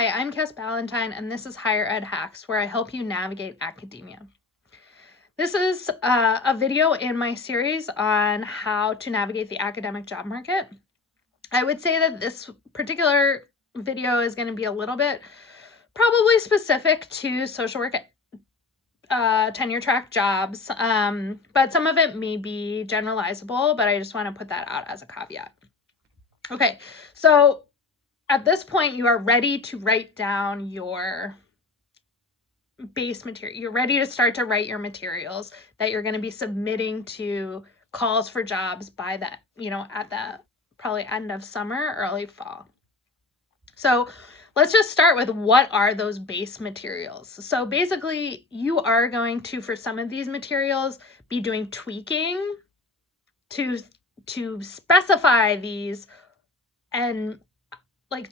Hi, I'm Cass Ballantyne, and this is Higher Ed Hacks, where I help you navigate academia. This is a video in my series on how to navigate the academic job market. I would say that this particular video is going to be a little bit probably specific to social work tenure track jobs, but some of it may be generalizable, but I just want to put that out as a caveat. Okay, so at this point, you are ready to write down your base material. You're ready to start to write your materials that you're going to be submitting to calls for jobs by that, at the probably end of summer, early fall. So let's just start with what are those base materials. So basically, you are going to, for some of these materials, be doing tweaking to specify these and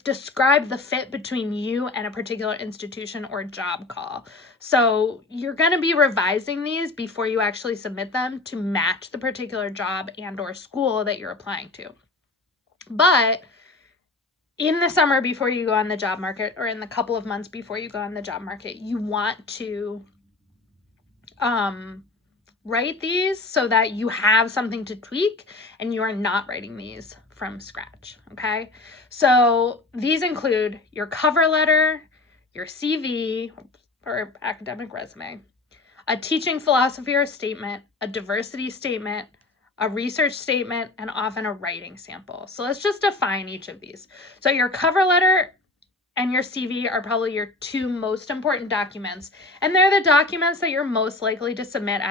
describe the fit between you and a particular institution or job call. So you're going to be revising these before you actually submit them to match the particular job and or school that you're applying to. But in the summer before you go on the job market, or in the couple of months before you go on the job market, you want to write these so that you have something to tweak and you are not writing these from scratch, okay? So these include your cover letter, your CV or academic resume, a teaching philosophy or statement, a diversity statement, a research statement, and often a writing sample. So let's just define each of these. So your cover letter and your CV are probably your two most important documents, and they're the documents that you're most likely to submit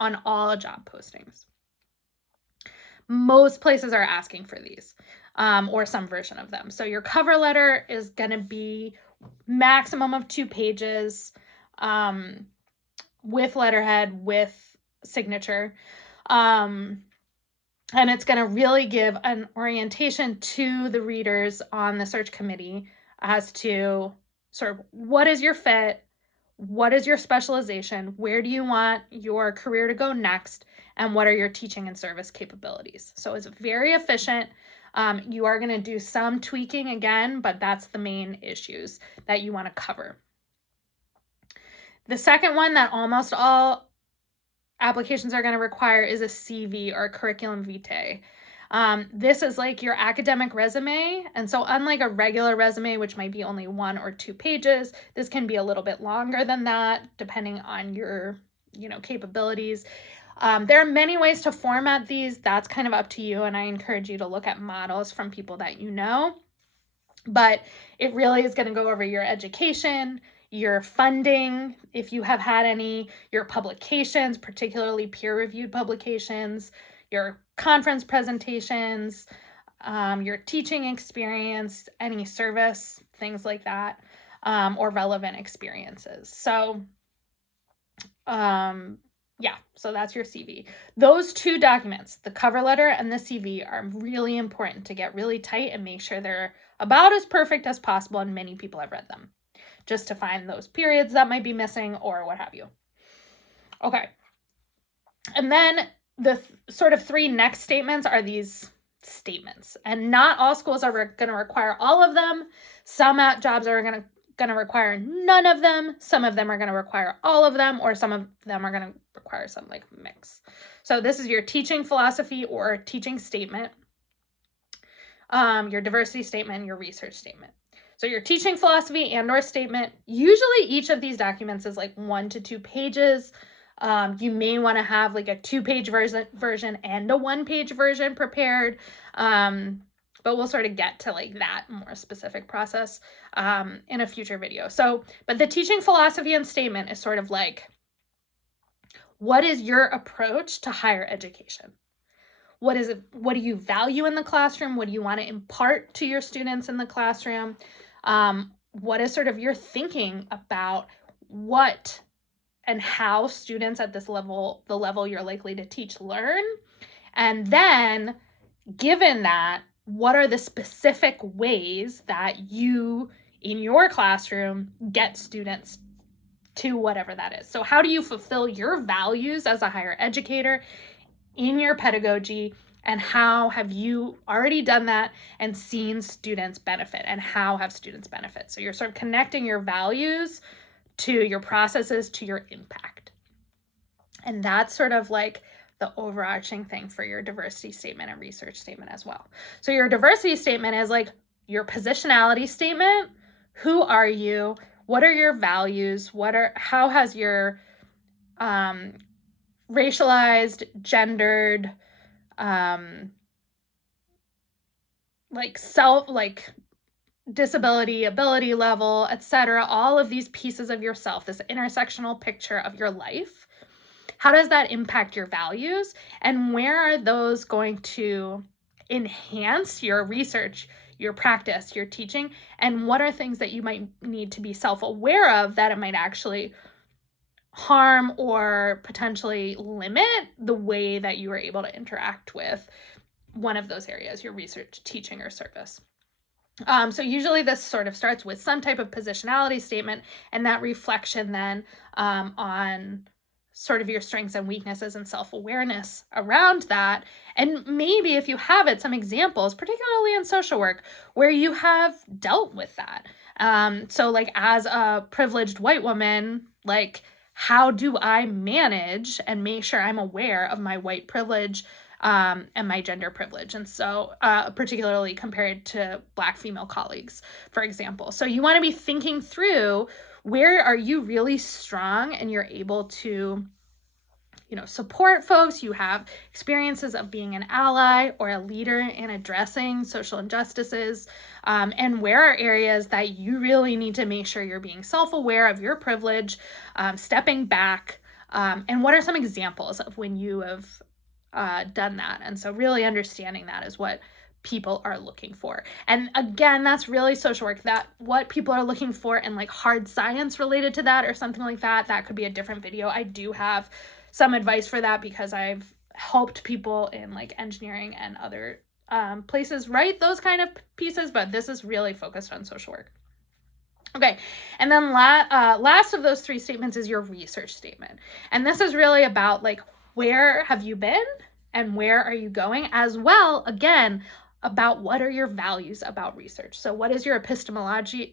on all job postings. Most places are asking for these or some version of them. So your cover letter is going to be maximum of 2 pages with letterhead, with signature. And it's going to really give an orientation to the readers on the search committee as to sort of what is your fit, what is your specialization, where do you want your career to go next, and what are your teaching and service capabilities. So it's very efficient. You are going to do some tweaking again, but that's the main issues that you want to cover. The second one that almost all applications are going to require is a CV or a curriculum vitae. This is like your academic resume. And so unlike a regular resume, which might be only 1 or 2 pages, this can be a little bit longer than that, depending on your, capabilities. There are many ways to format these. That's kind of up to you. And I encourage you to look at models from people that you know. But it really is going to go over your education, your funding, if you have had any, your publications, particularly peer-reviewed publications, your conference presentations, your teaching experience, any service, things like that, or relevant experiences. So, so that's your CV. Those 2 documents, the cover letter and the CV, are really important to get really tight and make sure they're about as perfect as possible, and many people have read them, just to find those periods that might be missing or what have you. Okay. And then the sort of 3 next statements are these statements. And not all schools are going to require all of them. Some jobs are going to require none of them. Some of them are going to require all of them, or some of them are going to require some mix. So this is your teaching philosophy or teaching statement, your diversity statement, your research statement. So your teaching philosophy and or statement, usually each of these documents is 1 to 2 pages. You may want to have a 2-page version and a 1-page version prepared. But we'll sort of get to that more specific process in a future video. So, but the teaching philosophy and statement is sort of what is your approach to higher education? What do you value in the classroom? What do you want to impart to your students in the classroom? What is sort of your thinking about what and how students at this level, the level you're likely to teach, learn? And then, given that, what are the specific ways that you, in your classroom, get students to whatever that is? So how do you fulfill your values as a higher educator in your pedagogy And how have you already done that and seen students benefit, and how have students benefit? So you're sort of connecting your values to your processes, to your impact. And that's sort of like the overarching thing for your diversity statement and research statement as well. So your diversity statement is like your positionality statement. Who are you? What are your values? How has your racialized, gendered, disability, ability level, etc., all of these pieces of yourself, this intersectional picture of your life, how does that impact your values? And where are those going to enhance your research, your practice, your teaching? And what are things that you might need to be self-aware of that it might actually harm or potentially limit the way that you are able to interact with one of those areas, your research, teaching, or service? So usually this sort of starts with some type of positionality statement, and that reflection then on sort of your strengths and weaknesses and self-awareness around that. And maybe if you have it, some examples, particularly in social work, where you have dealt with that. So like as a privileged white woman, like how do I manage and make sure I'm aware of my white privilege and my gender privilege? And so particularly compared to Black female colleagues, for example. So you want to be thinking through, where are you really strong and you're able to, support folks? You have experiences of being an ally or a leader in addressing social injustices. And where are areas that you really need to make sure you're being self-aware of your privilege, stepping back, and what are some examples of when you have done that? And so really understanding that is what people are looking for. And again, that's really social work, that what people are looking for, and like hard science related to that or something like that, that could be a different video. I do have some advice for that because I've helped people in like engineering and other places write those kind of pieces, but this is really focused on social work. Okay, and then last of those three statements is your research statement. And this is really about like, where have you been and where are you going, as well, again, about what are your values about research. So what is your epistemological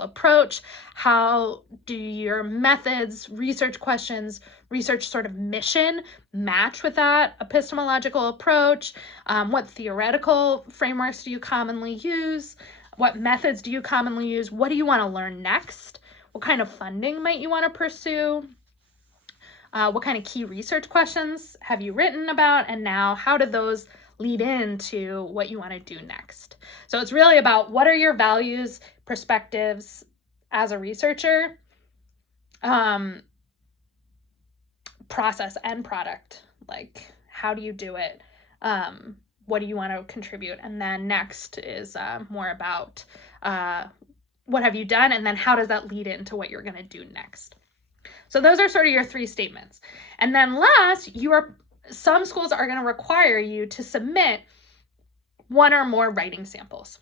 approach? How do your methods, research questions, research sort of mission match with that epistemological approach? What theoretical frameworks do you commonly use? What methods do you commonly use? What do you want to learn next? What kind of funding might you want to pursue? What kind of key research questions have you written about? And now how do those lead into what you want to do next? So it's really about, what are your values, perspectives as a researcher, process and product, like how do you do it? What do you want to contribute? And then next is more about what have you done? And then how does that lead into what you're going to do next? So those are sort of your three statements. And then last, some schools are going to require you to submit one or more writing samples.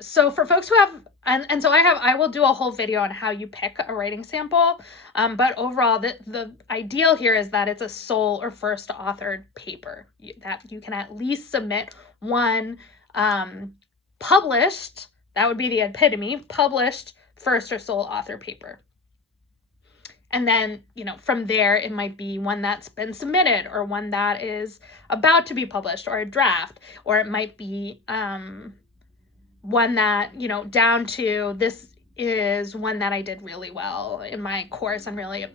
So for folks who have, and so I will do a whole video on how you pick a writing sample. But overall, the ideal here is that it's a sole or first authored paper, that you can at least submit one published, that would be the epitome, published first or sole author paper. And then, from there, it might be one that's been submitted, or one that is about to be published, or a draft, or it might be one that, down to, this is one that I did really well in my course and really,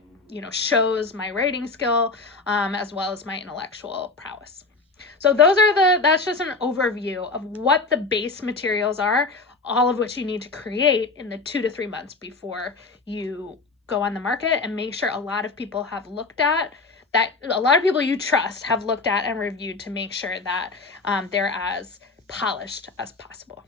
shows my writing skill as well as my intellectual prowess. So that's just an overview of what the base materials are, all of which you need to create in the 2 to 3 months before you go on the market, and make sure a lot of people have looked at that, a lot of people you trust have looked at and reviewed to make sure that they're as polished as possible.